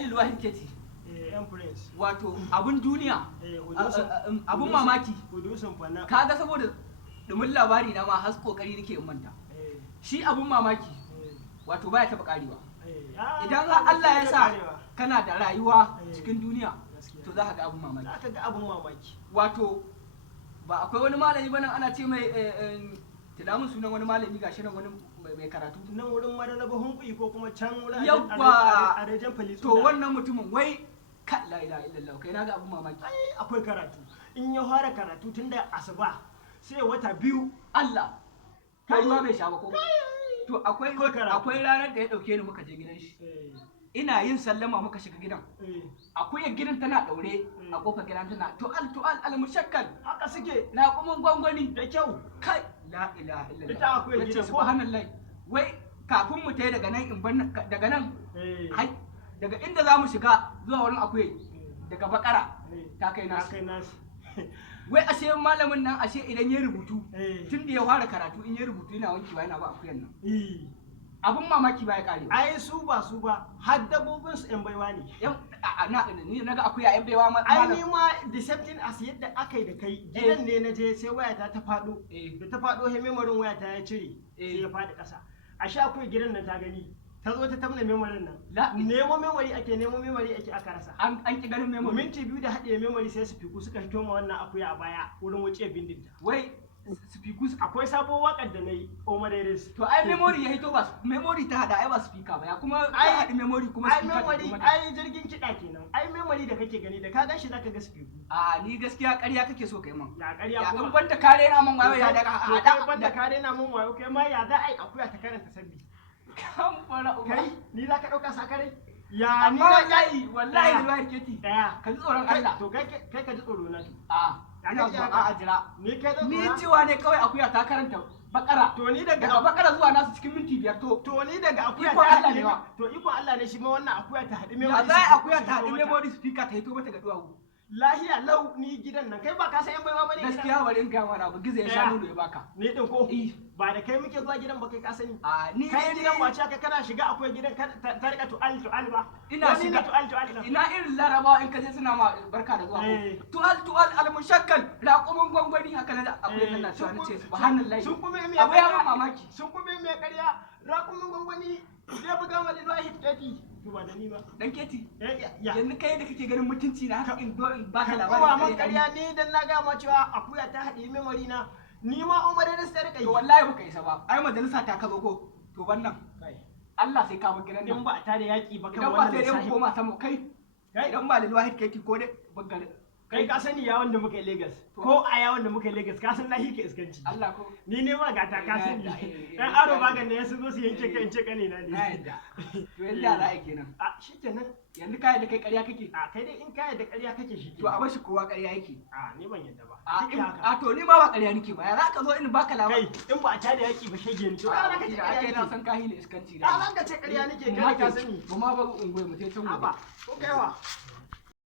ai lilwahin keti yan prince wato abun duniya abun hudusun mamaki hudusun fana kaga saboda dumin labari na ma har kokari nake in manta shi abun mamaki wato baya taba karewa idan har Allah ya sa kana da rayuwa cikin duniya to za ka ga abun mamaki za ka ga abun mamaki wato ba akwai wani malami ba nan ana ce mai tilamun sunan wani malami gashi nan wani mai karatu nan wurin mararraba hunkuyi ko kuma can wurin yawwa a rejen falisu to wannan mutumin wai ka la ilaha illallah kai naga abun mamaki ai akwai karatu in ya fara karatu tun da asuba sai wata biyu Allah kai ma bai sha ba ko to akwai ranar da ya dauke ni muka je gidan shi ina yin sallama muka shiga gidan akwai gidan tana daure a kofar gidan tana to al mushakkal haka suke na kuma gwangwani da kyau kai la ilaha illallah ita akwai gidan ko subhanallah wai kafin mu tayi daga nan in bar daga nan hai daga inda zamu shiga zuwa wurin akwai daga bakara ta kai nasu wai ashe malamin nan ashe idan ya rubutu tun da ya fara karatu in ya rubutu yana wankewa yana ba akuyan nan abun mamaki ba ya kare ai su ba har dabbobin su yan baiwa ne ni naga akuya yan baiwa ma ai ni ma the same thing as yadda akai da kai gidan ne na je sai wayata ta fado da ta fado he memorin wayata ya cire sai ya fadi kasa ashe akwai gidan nan ta gani ta zo ta tamna memorin nan nemo memory ake aka rasa an ki ganin memory minti biyu da haɗe memory sai su fiku suka fito ma wannan akuya a baya wurin wuce bindinta wai speakers akwai sabon wakar da nayi Omadairis to ai memory ya hito ba memory ta hada ai ba speaker ba ya kuma ai hadi memory kuma speaker ai memory ai jirgin kida kenan ai memory da kake gani da ka ganshi zaka ga speaker ni gaskiya ƙarya kake so kai man ya ƙarya kuma banda kare na man wayo ya daga hada banda kare na man wayo kai ma ya za ai akuya ta karanta sabbi kan fara uba kai ni zaka dauka sakare ya amma wallahi ni ba keti daya ka ji tsoron Allah to kai ka ji tsoro na to ina zuwa a jira ni kai da ni cewa ne kawai akuya ta karanta bakara to ni daga bakara zuwa nasu cikin minti 5 to ni daga akuya ta Allah ne to iko Allah ne shi ma wannan akuya ta hadi memory ya zai akuya ta hadi memory speaker ta hito mata ga duwawu lahiya lau ni gidan nan kai ba ka san yan baiwa bane gaskiya bari in ga wani abu gizo ya sha nono ya baka ni din ko ba da kai muke zuwa gidan ba kai ka sani ni kai gidan ba ce kana shiga akwai gidan ta rika to al ba ina shiga to al ina irin larabawa in ka je suna ma barka da zuwa to al mushakkal raqumun gwangwani haka na akwai nan na cewa nace subhanallahi sun kuma me abu ya mamaki sun kuma me ƙarya raqumun gwangwani zai buga ma da wahid dadi to ba da ni ba dan keti yanzu kai da kake ganin mutunci na haka in baka labari ba man ƙarya ni dan na ga ma cewa akuya ta haɗe memory na ni ma Omadairis ta rika yi to wallahi baka isa ba ai majalisa ta kazo ko to wannan Allah sai ka bar gidan nan in ba ta da yaki ba kan wannan sai dai koma samu kai idan ba lil wahid keti ko dai bangare kai ka sani yawon da muka yi Lagos ko a yawon da muka yi Lagos ka san na hike iskanci Allah ko ni ne ma gata ka sani dan aro bagan ne su zo su yanke ka in ce kane na ne na yadda to yadda za a yi kenan shikenan yanzu kai da kai ƙarya kake kai dai in kai da ƙarya kake shi to a bashi kowa ƙarya yake ni ban yadda ba to ni ma ba ƙarya nake ba ya za ka zo in baka labari kai in ba a ta da yaki ba shege ni to za ka ce ƙarya na san kahili iskanci da za ka ce ƙarya nake kai ka sani ba ma ba ungoyi mu sai can gobe ko kaiwa